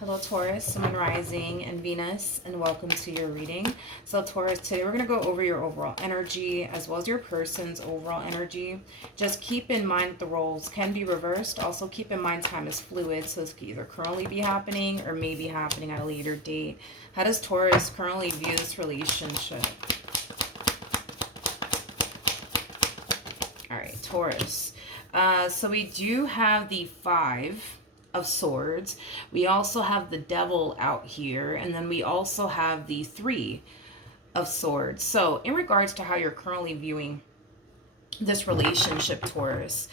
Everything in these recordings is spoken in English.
Hello Taurus, Sun, Rising, and Venus, and welcome to your reading. So Taurus, today we're going to go over your overall energy as well as your person's overall energy. Just keep in mind that the roles can be reversed. Also keep in mind time is fluid, so this could either currently be happening or may be happening at a later date. How does Taurus currently view this relationship? All right, Taurus. So we do have the Five of Swords. We also have the Devil out here, and then we also have the Three of Swords. So in regards to how you're currently viewing this relationship, Taurus,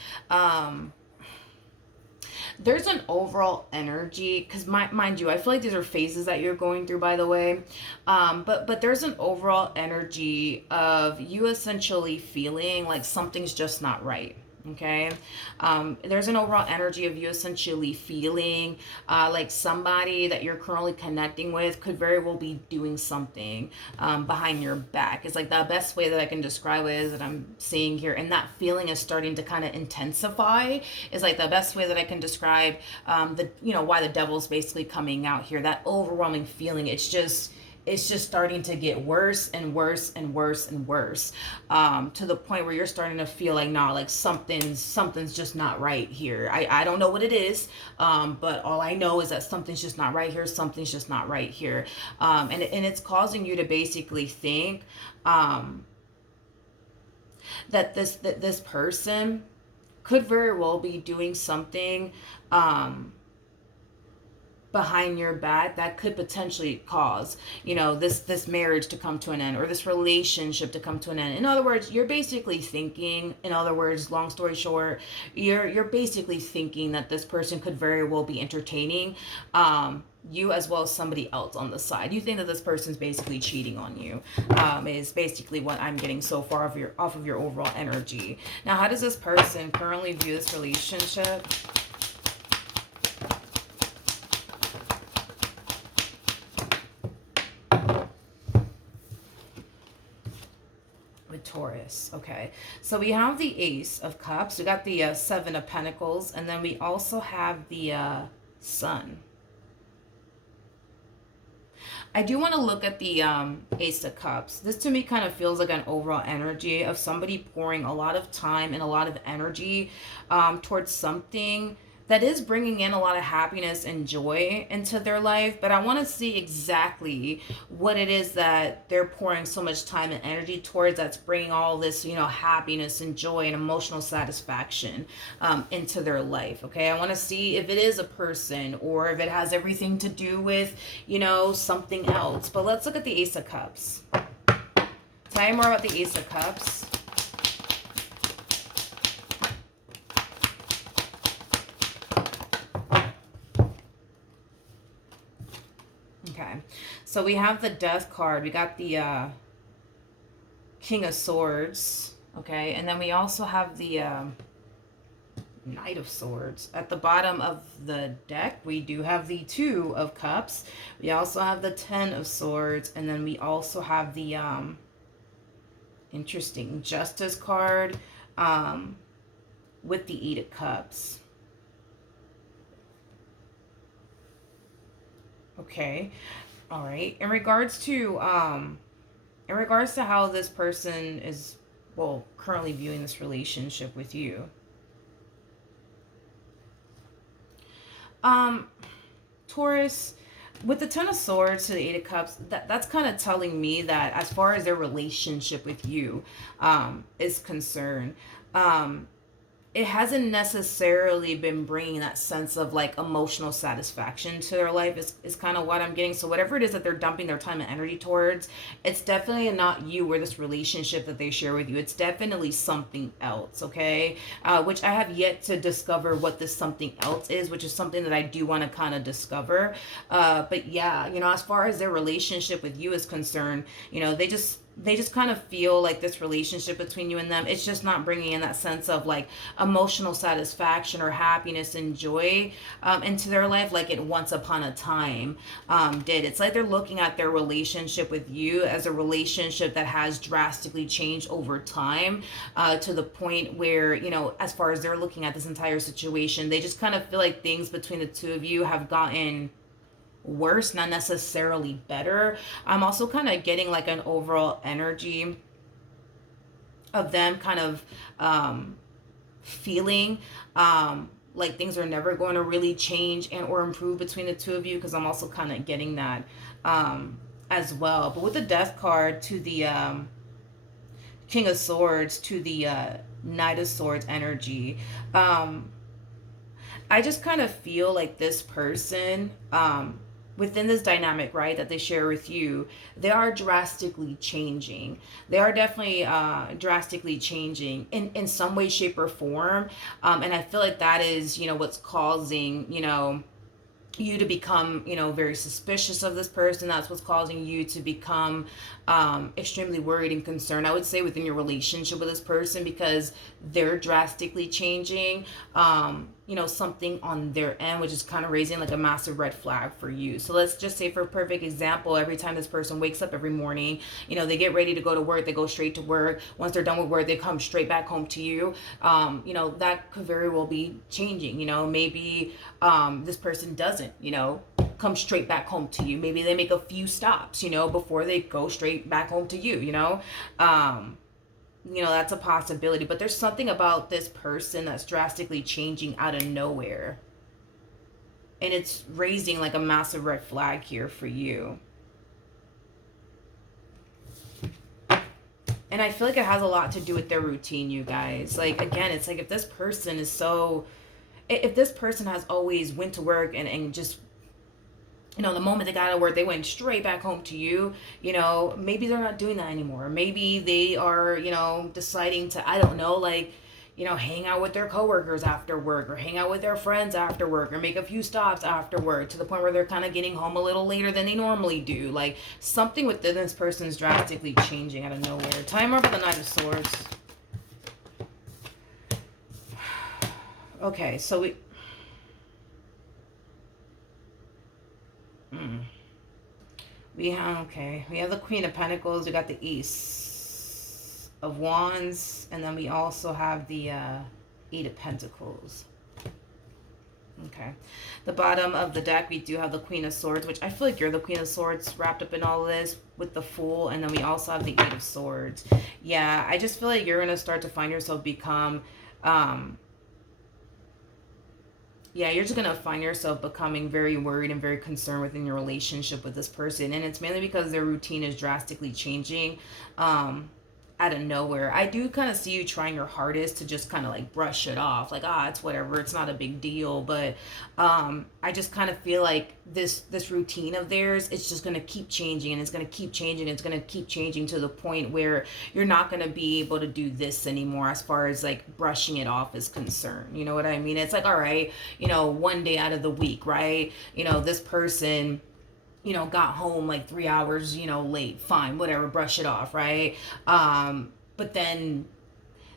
there's an overall energy, because mind you, I feel like these are phases that you're going through, by the way, but there's an overall energy of you essentially feeling like something's just not right. Okay. There's an overall energy of you essentially feeling like somebody that you're currently connecting with could very well be doing something behind your back. It's like the best way that I can describe it is that I'm seeing here, and that feeling is starting to kind of intensify. Is like the best way that I can describe why the devil's basically coming out here. That overwhelming feeling. It's just starting to get worse and worse and worse and worse, to the point where you're starting to feel like, nah, like something's just not right here. I don't know what it is, but all I know is that something's just not right here. Something's just not right here, and it's causing you to basically think that this person could very well be doing something behind your back that could potentially cause this marriage to come to an end, or this relationship to come to an end. In other words, you're basically thinking, long story short, you're basically thinking that this person could very well be entertaining you as well as somebody else on the side. You think that this person's basically cheating on you, is basically what I'm getting so far off of your overall energy. Now, how does this person currently view this relationship? Taurus. Okay, so we have the Ace of Cups, we got the Seven of Pentacles, and then we also have the Sun. I do want to look at the Ace of Cups. This to me kind of feels like an overall energy of somebody pouring a lot of time and a lot of energy towards something that is bringing in a lot of happiness and joy into their life. But I want to see exactly what it is that they're pouring so much time and energy towards, that's bringing all this, happiness and joy and emotional satisfaction into their life. Okay, I want to see if it is a person or if it has everything to do with, something else. But let's look at the Ace of Cups. Tell me more about the Ace of Cups. Okay, so we have the Death card. We got the King of Swords. Okay, and then we also have the Knight of Swords. At the bottom of the deck, we do have the Two of Cups. We also have the Ten of Swords, and then we also have the interesting Justice card with the Eight of Cups. Okay, all right. In regards to how this person is, well, currently viewing this relationship with you, Taurus, with the Ten of Swords to the Eight of Cups, that's kind of telling me that as far as their relationship with you is concerned, it hasn't necessarily been bringing that sense of like emotional satisfaction to their life is kind of what I'm getting. So whatever it is that they're dumping their time and energy towards, it's definitely not you or this relationship that they share with you. It's definitely something else, okay? Which I have yet to discover what this something else is, which is something that I do want to kind of discover. But yeah, as far as their relationship with you is concerned, they just kind of feel like this relationship between you and them, it's just not bringing in that sense of like emotional satisfaction or happiness and joy into their life like it once upon a time did. It's like they're looking at their relationship with you as a relationship that has drastically changed over time, to the point where, as far as they're looking at this entire situation, they just kind of feel like things between the two of you have gotten worse, not necessarily better. I'm also kind of getting like an overall energy of them kind of feeling like things are never going to really change and or improve between the two of you, because I'm also kind of getting that as well. But with the Death card to the King of Swords to the Knight of Swords energy, I just kind of feel like this person, within this dynamic, right, that they share with you, they are drastically changing. They are definitely drastically changing in some way, shape, or form. And I feel like that is, what's causing, you to become, very suspicious of this person. That's what's causing you to become extremely worried and concerned, I would say, within your relationship with this person, because they're drastically changing, something on their end, which is kind of raising like a massive red flag for you. So let's just say, for a perfect example, every time this person wakes up every morning, they get ready to go to work, they go straight to work. Once they're done with work, they come straight back home to you. That could very well be changing. Maybe this person doesn't, come straight back home to you. Maybe they make a few stops, before they go straight back home to you, that's a possibility. But there's something about this person that's drastically changing out of nowhere. And it's raising like a massive red flag here for you. And I feel like it has a lot to do with their routine, you guys. Like, again, it's like if this person has always went to work and just, the moment they got out of work, they went straight back home to you, maybe they're not doing that anymore. Maybe they are, deciding to, I don't know, like, hang out with their coworkers after work, or hang out with their friends after work, or make a few stops after work, to the point where they're kind of getting home a little later than they normally do. Like, something within this person's drastically changing out of nowhere. Tell me more about the Knight of Swords. Okay, so we have the Queen of Pentacles, we got the Ace of Wands, and then we also have the Eight of Pentacles. Okay, the bottom of the deck, we do have the Queen of Swords, which I feel like you're the Queen of Swords wrapped up in all of this, with the Fool, and then we also have the Eight of Swords. Yeah, I just feel like you're going to start to find yourself become you're just going to find yourself becoming very worried and very concerned within your relationship with this person. And it's mainly because their routine is drastically changing out of nowhere. I do kind of see you trying your hardest to just kind of like brush it off. Like, it's whatever. It's not a big deal. But I just kind of feel like this routine of theirs, it's just going to keep changing, and it's going to keep changing. It's going to keep changing to the point where you're not going to be able to do this anymore as far as like brushing it off is concerned. You know what I mean? It's like, all right, one day out of the week, right? This person, got home like 3 hours, late. Fine, whatever, brush it off, right? But then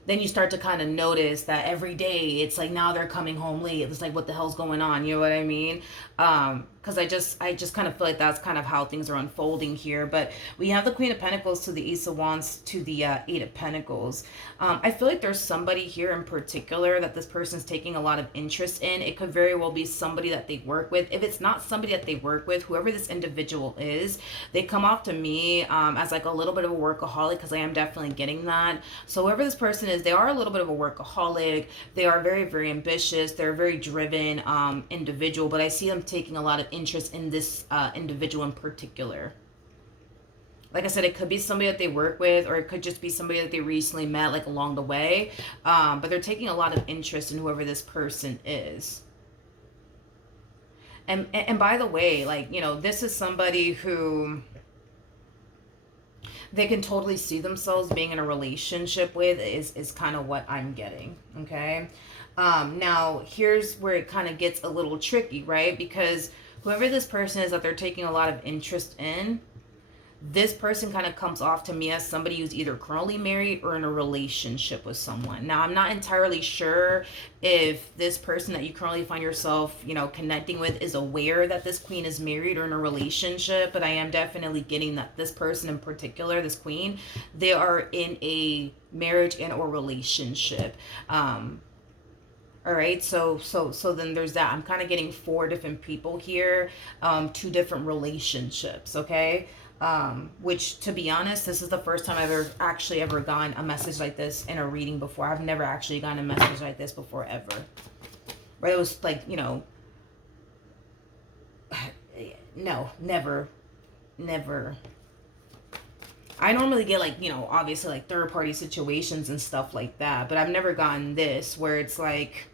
you start to kind of notice that every day it's like now they're coming home late. It's like, what the hell's going on? You know what I mean? Because I just kind of feel like that's kind of how things are unfolding here. But we have the Queen of Pentacles to the Ace of Wands to the Eight of Pentacles. I feel like there's somebody here in particular that this person's taking a lot of interest in. It could very well be somebody that they work with. If it's not somebody that they work with, whoever this individual is, they come off to me as like a little bit of a workaholic, because I am definitely getting that. So whoever this person is, they are a little bit of a workaholic. They are very, very ambitious. They're a very driven individual, but I see them taking a lot of interest in this individual in particular. Like I said, it could be somebody that they work with, or it could just be somebody that they recently met like along the way. But they're taking a lot of interest in whoever this person is. And by the way, like, this is somebody who they can totally see themselves being in a relationship with, is kind of what I'm getting. Okay. Now here's where it kind of gets a little tricky, right? Because whoever this person is that they're taking a lot of interest in, this person kind of comes off to me as somebody who's either currently married or in a relationship with someone. Now, I'm not entirely sure if this person that you currently find yourself, connecting with is aware that this queen is married or in a relationship, but I am definitely getting that this person in particular, this queen, they are in a marriage and or relationship. All right, so then there's that. I'm kind of getting four different people here, two different relationships, okay? Which, to be honest, this is the first time I've ever actually ever gotten a message like this in a reading before. I've never actually gotten a message like this before, ever. Where it was like, no, never, never. I normally get like, obviously like third party situations and stuff like that, but I've never gotten this where it's like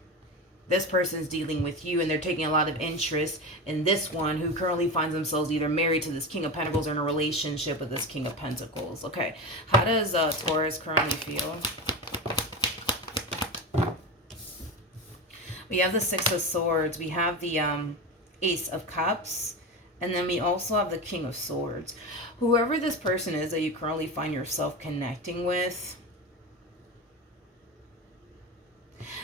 this person's dealing with you and they're taking a lot of interest in this one who currently finds themselves either married to this King of Pentacles or in a relationship with this King of Pentacles. Okay, how does Taurus currently feel? We have the Six of Swords, we have the Ace of Cups, and then we also have the King of Swords. Whoever this person is that you currently find yourself connecting with,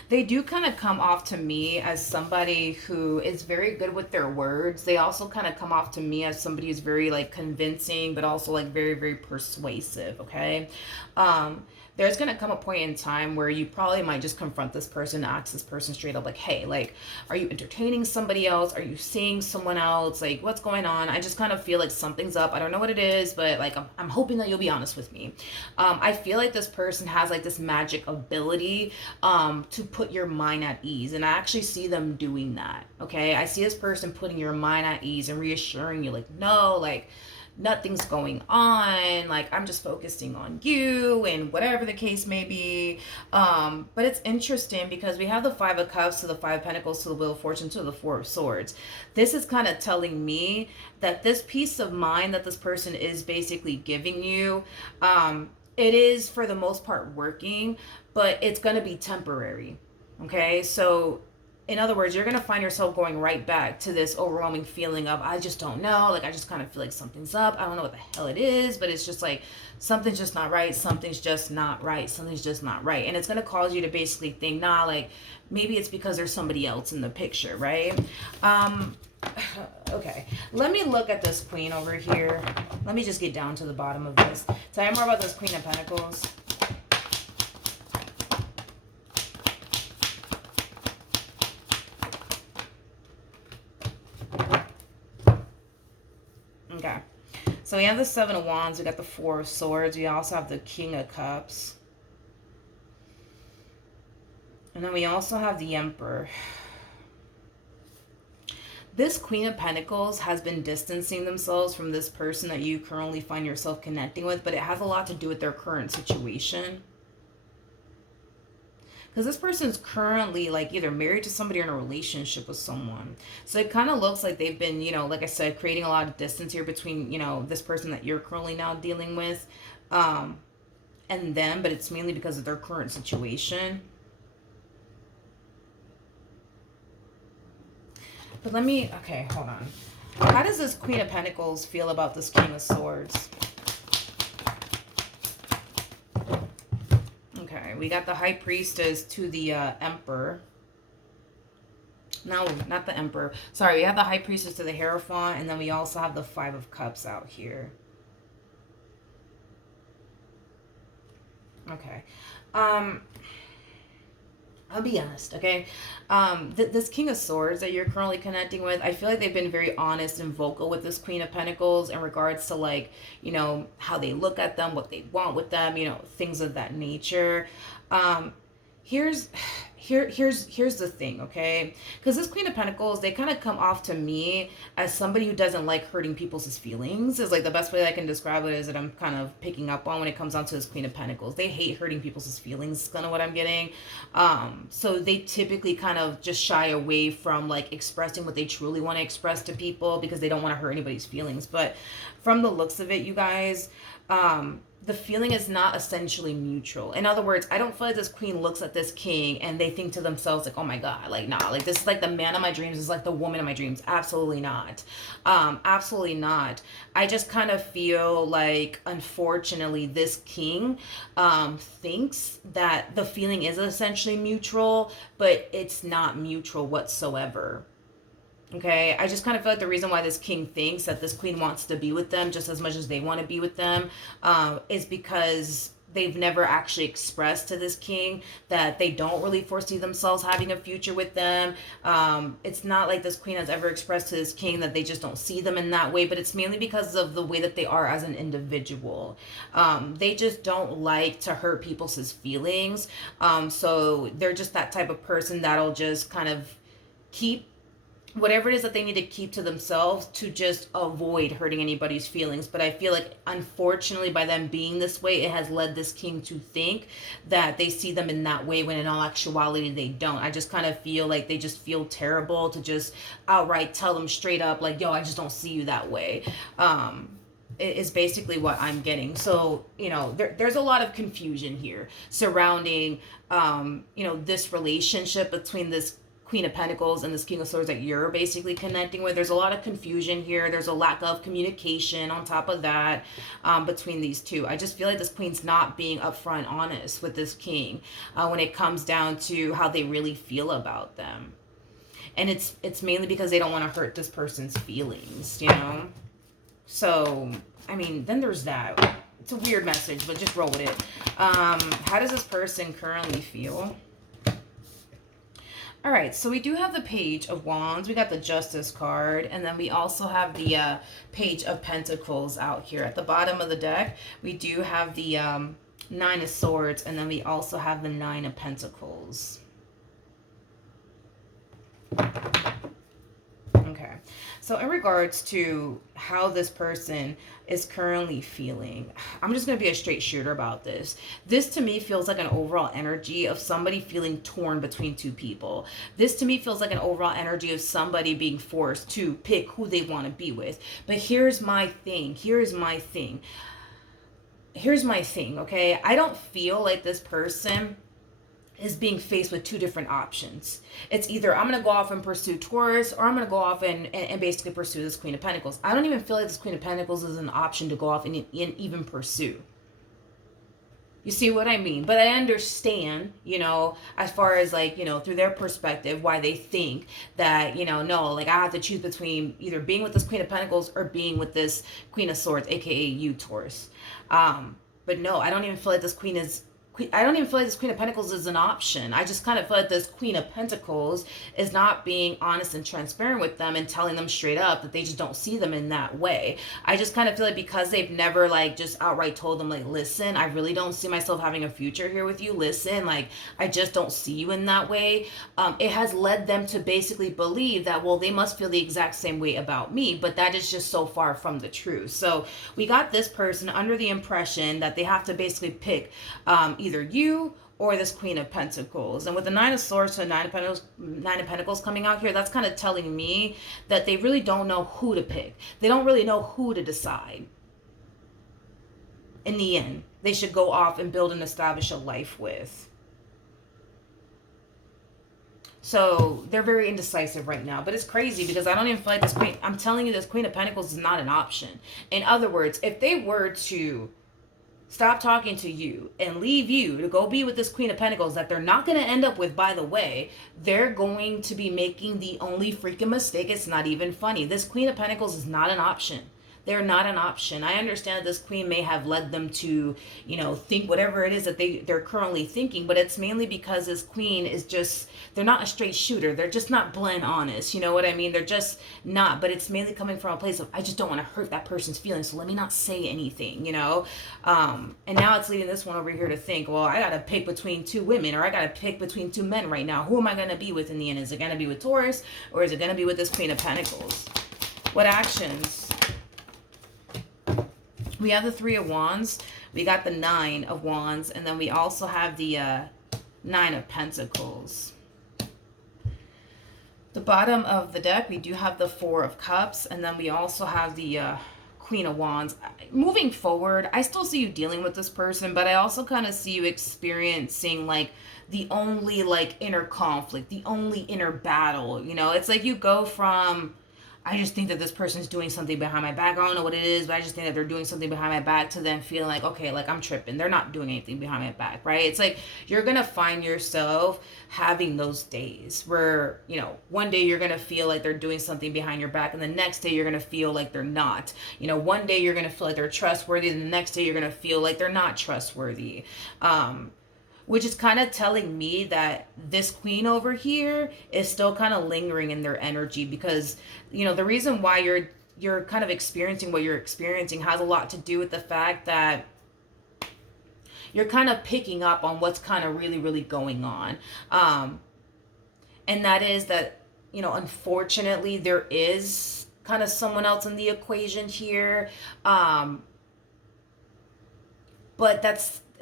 they do kind of come off to me as somebody who is very good with their words. They also kind of come off to me as somebody who's very like convincing, but also like very, very persuasive, okay? There's going to come a point in time where you probably might just confront this person, ask this person straight up like, hey, like, are you entertaining somebody else? Are you seeing someone else? Like, what's going on? I just kind of feel like something's up. I don't know what it is, but like, I'm hoping that you'll be honest with me. I feel like this person has like this magic ability to put your mind at ease. And I actually see them doing that, okay? I see this person putting your mind at ease and reassuring you like, no, like, nothing's going on, like I'm just focusing on you and whatever the case may be. But it's interesting because we have the Five of Cups to the Five of Pentacles to the Wheel of Fortune to the Four of Swords. This is kind of telling me that this peace of mind that this person is basically giving you, it is for the most part working, but it's going to be temporary. Okay, so in other words, you're going to find yourself going right back to this overwhelming feeling of, I just don't know. Like, I just kind of feel like something's up. I don't know what the hell it is, but it's just like, something's just not right. Something's just not right. Something's just not right. And it's going to cause you to basically think, nah, like, maybe it's because there's somebody else in the picture, right? Okay, let me look at this Queen over here. Let me just get down to the bottom of this. Tell me more about this Queen of Pentacles. Okay, so we have the Seven of Wands, we got the Four of Swords, we also have the King of Cups. And then we also have the Emperor. This Queen of Pentacles has been distancing themselves from this person that you currently find yourself connecting with, but it has a lot to do with their current situation. Because this person's currently like either married to somebody or in a relationship with someone. So it kind of looks like they've been, like I said, creating a lot of distance here between, this person that you're currently now dealing with and them. But it's mainly because of their current situation. But okay, hold on. How does this Queen of Pentacles feel about this King of Swords? Okay, we got the High Priestess to the Emperor. No, not the Emperor. Sorry, we have the High Priestess to the Hierophant, and then we also have the Five of Cups out here. Okay. I'll be honest, okay? This King of Swords that you're currently connecting with, I feel like they've been very honest and vocal with this Queen of Pentacles in regards to, like, how they look at them, what they want with them, things of that nature. Here's the thing, okay? Because this Queen of Pentacles, they kind of come off to me as somebody who doesn't like hurting people's feelings. Is like the best way that I can describe it is that I'm kind of picking up on when it comes down to this Queen of Pentacles. They hate hurting people's feelings, is kind of what I'm getting. So they typically kind of just shy away from like expressing what they truly want to express to people because they don't want to hurt anybody's feelings. But from the looks of it, you guys, the feeling is not essentially mutual. In other words, I don't feel like this queen looks at this king and they think to themselves like, oh my God, like, nah, like this is like the man of my dreams, this is like the woman of my dreams. Absolutely not. Absolutely not. I just kind of feel like, unfortunately, this king thinks that the feeling is essentially mutual, but it's not mutual whatsoever. Okay, I just kind of feel like the reason why this king thinks that this queen wants to be with them just as much as they want to be with them is because they've never actually expressed to this king that they don't really foresee themselves having a future with them. It's not like this queen has ever expressed to this king that they just don't see them in that way, but it's mainly because of the way that they are as an individual. They just don't like to hurt people's feelings. So they're just that type of person that'll just kind of keep whatever it is that they need to keep to themselves to just avoid hurting anybody's feelings. But I feel like, unfortunately, by them being this way, it has led this king to think that they see them in that way when in all actuality they don't. I just kind of feel like they just feel terrible to just outright tell them straight up, like, yo, I just don't see you that way. Is basically what I'm getting. So, there's a lot of confusion here surrounding, this relationship between this Queen of Pentacles and this King of Swords that you're basically connecting with. There's a lot of confusion here. There's a lack of communication on top of that, between these two. I just feel like this queen's not being upfront honest with this king when it comes down to how they really feel about them. And it's mainly because they don't want to hurt this person's feelings. So, I mean, then there's that. It's a weird message, but just roll with it. How does this person currently feel? All right, so we do have the Page of Wands. We got the Justice card, and then we also have the Page of Pentacles out here. At the bottom of the deck, we do have the Nine of Swords, and then we also have the Nine of Pentacles. Okay, so in regards to how this person is currently feeling, I'm just going to be a straight shooter about this. This to me feels like an overall energy of somebody feeling torn between two people. This to me feels like an overall energy of somebody being forced to pick who they want to be with. But here's my thing, okay? I don't feel like this person is being faced with two different options. It's either I'm going to go off and pursue Taurus, or I'm going to go off and basically pursue this Queen of Pentacles. I don't even feel like this Queen of Pentacles is an option to go off and even pursue. You see what I mean? But I understand, as far as like, through their perspective, why they think that, no, like I have to choose between either being with this Queen of Pentacles or being with this Queen of Swords, aka you, Taurus. But no, I don't even feel like this Queen of Pentacles is an option. I just kind of feel like this Queen of Pentacles is not being honest and transparent with them and telling them straight up that they just don't see them in that way. I just kind of feel like because they've never like just outright told them like, listen, I really don't see myself having a future here with you. Listen, like I just don't see you in that way. It has led them to basically believe that, well, they must feel the exact same way about me, but that is just so far from the truth. So we got this person under the impression that they have to basically pick either you or this Queen of Pentacles. And with the Nine of Swords to Nine of Pentacles coming out here, that's kind of telling me that they really don't know who to pick. They don't really know who to decide. In the end, they should go off and build and establish a life with. So they're very indecisive right now. But it's crazy because I don't even feel like this Queen, I'm telling you, this Queen of Pentacles is not an option. In other words, if they were to stop talking to you and leave you to go be with this Queen of Pentacles that they're not going to end up with, by the way, they're going to be making the only freaking mistake. It's not even funny. This Queen of Pentacles is not an option. They're not an option. I understand this queen may have led them to, think whatever it is that they're currently thinking, but it's mainly because this queen is just, they're not a straight shooter. They're just not bland honest. You know what I mean? They're just not, but it's mainly coming from a place of, I just don't want to hurt that person's feelings, so let me not say anything, And now it's leading this one over here to think, well, I got to pick between two women, or I got to pick between two men right now. Who am I going to be with in the end? Is it going to be with Taurus, or is it going to be with this Queen of Pentacles? What actions? We have the Three of Wands, we got the Nine of Wands, and then we also have the Nine of Pentacles. The bottom of the deck, we do have the Four of Cups, and then we also have the Queen of Wands. Moving forward, I still see you dealing with this person, but I also kind of see you experiencing like the only like inner conflict, the only inner battle. It's like you go from I just think that this person's doing something behind my back. I don't know what it is, but I just think that they're doing something behind my back, to then feeling like, okay, like I'm tripping. They're not doing anything behind my back, right? It's like you're going to find yourself having those days where, one day you're going to feel like they're doing something behind your back, and the next day you're going to feel like they're not. One day you're going to feel like they're trustworthy, and the next day you're going to feel like they're not trustworthy. Which is kind of telling me that this queen over here is still kind of lingering in their energy, because the reason why you're kind of experiencing what you're experiencing has a lot to do with the fact that you're kind of picking up on what's kind of really, really going on. And that is that, unfortunately, there is kind of someone else in the equation here. But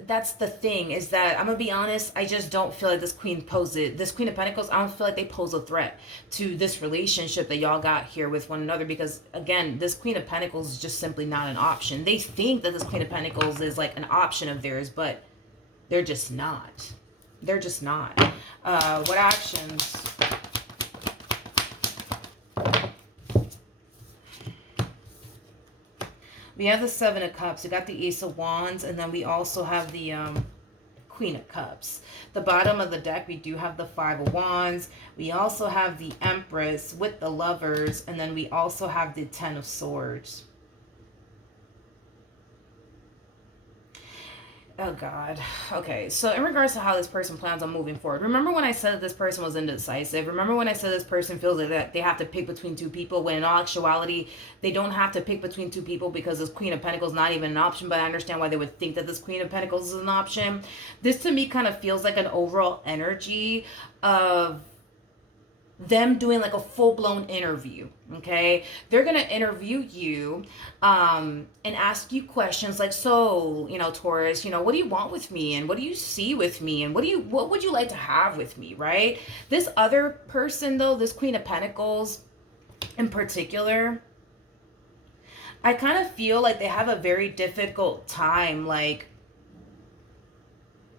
that's the thing, is that I'm gonna be honest, I just don't feel like this Queen of Pentacles, I don't feel like they pose a threat to this relationship that y'all got here with one another, because again, this Queen of Pentacles is just simply not an option. They think that this Queen of Pentacles is like an option of theirs, but they're just not. They're just not. What actions? We have the Seven of Cups. We got the Ace of Wands. And then we also have the Queen of Cups. The bottom of the deck, we do have the Five of Wands. We also have the Empress with the Lovers. And then we also have the Ten of Swords. Oh, God. Okay, so in regards to how this person plans on moving forward, remember when I said that this person was indecisive? Remember when I said this person feels like that they have to pick between two people, when in all actuality, they don't have to pick between two people, because this Queen of Pentacles is not even an option, but I understand why they would think that this Queen of Pentacles is an option. This to me kind of feels like an overall energy of them doing like a full-blown interview. Okay, they're gonna interview you and ask you questions like, so Taurus, what do you want with me, and what do you see with me, and what would you like to have with me, right? This other person though, this Queen of Pentacles in particular, I kind of feel like they have a very difficult time, like,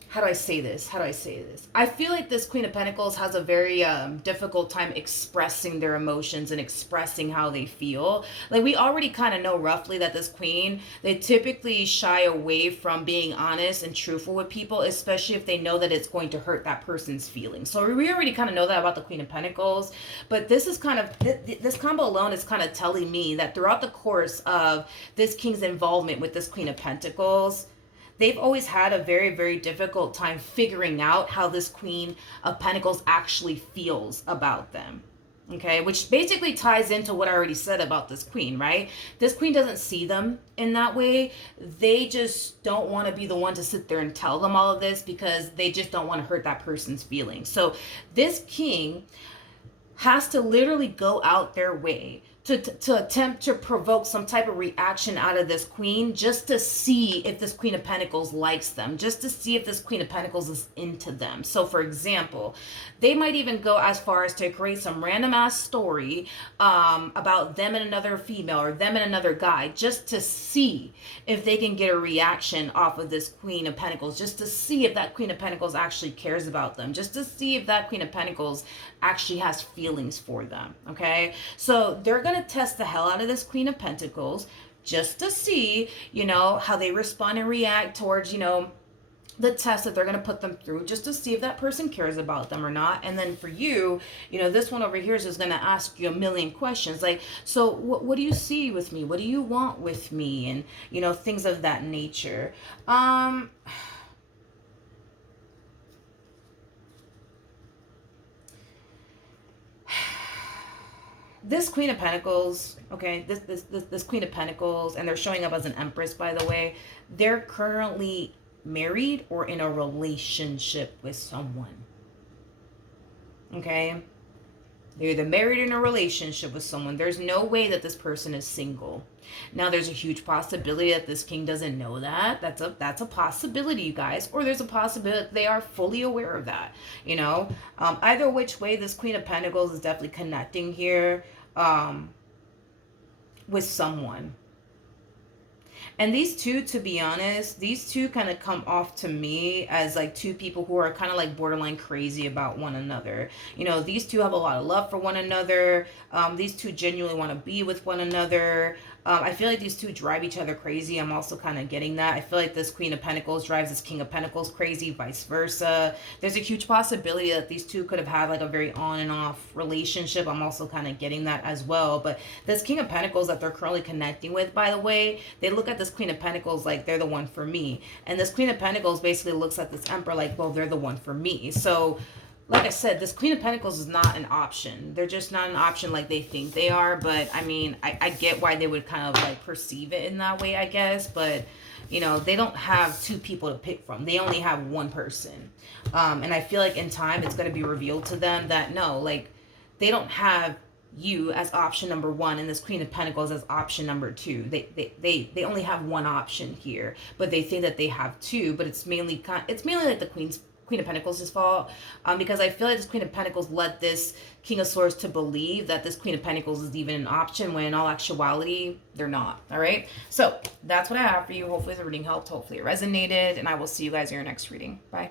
how do I say this? I feel like this Queen of Pentacles has a very difficult time expressing their emotions and expressing how they feel. Like, we already kind of know roughly that this Queen, they typically shy away from being honest and truthful with people, especially if they know that it's going to hurt that person's feelings. So we already kind of know that about the Queen of Pentacles. But this is kind of, this combo alone is kind of telling me that throughout the course of this King's involvement with this Queen of Pentacles, they've always had a very, very difficult time figuring out how this Queen of Pentacles actually feels about them. Okay, which basically ties into what I already said about this Queen, right? This Queen doesn't see them in that way. They just don't want to be the one to sit there and tell them all of this, because they just don't want to hurt that person's feelings. So this King has to literally go out their way to attempt to provoke some type of reaction out of this Queen, just to see if this Queen of Pentacles likes them, just to see if this Queen of Pentacles is into them. So for example, they might even go as far as to create some random ass story about them and another female, or them and another guy, just to see if they can get a reaction off of this Queen of Pentacles, just to see if that Queen of Pentacles actually cares about them, just to see if that Queen of Pentacles actually has feelings for them. Okay, so they're gonna test the hell out of this Queen of Pentacles, just to see how they respond and react towards the test that they're going to put them through, just to see if that person cares about them or not. And then for you, this one over here is just going to ask you a million questions, like, so what do you see with me, what do you want with me, and things of that nature. This Queen of Pentacles, okay, this Queen of Pentacles, and they're showing up as an Empress, by the way, they're currently married or in a relationship with someone. Okay? They're either married or in a relationship with someone. There's no way that this person is single. Now, there's a huge possibility that this King doesn't know that. That's a possibility, you guys. Or there's a possibility that they are fully aware of that. Either which way, this Queen of Pentacles is definitely connecting here with someone. And these two, to be honest, these two kind of come off to me as like two people who are kind of like borderline crazy about one another. You know, these two have a lot of love for one another. These two genuinely want to be with one another. I feel like these two drive each other crazy. I'm also kind of getting that. I feel like this Queen of Pentacles drives this King of Pentacles crazy, vice versa. There's a huge possibility that these two could have had like a very on and off relationship. I'm also kind of getting that as well. But this King of Pentacles that they're currently connecting with, by the way, they look at this Queen of Pentacles like they're the one for me. And this Queen of Pentacles basically looks at this Emperor like, well, they're the one for me. So like I said, this Queen of Pentacles is not an option. They're just not an option like they think they are. But I mean, I get why they would kind of like perceive it in that way, I guess. But, you know, they don't have two people to pick from. They only have one person. And I feel like in time, it's going to be revealed to them that no, like they don't have you as option number one and this Queen of Pentacles as option number two. They only have one option here, but they think that they have two. But it's mainly like the Queen of Pentacles' fault, because I feel like this Queen of Pentacles led this King of Swords to believe that this Queen of Pentacles is even an option when in all actuality, they're not. All right. So that's what I have for you. Hopefully the reading helped. Hopefully it resonated. And I will see you guys in your next reading. Bye.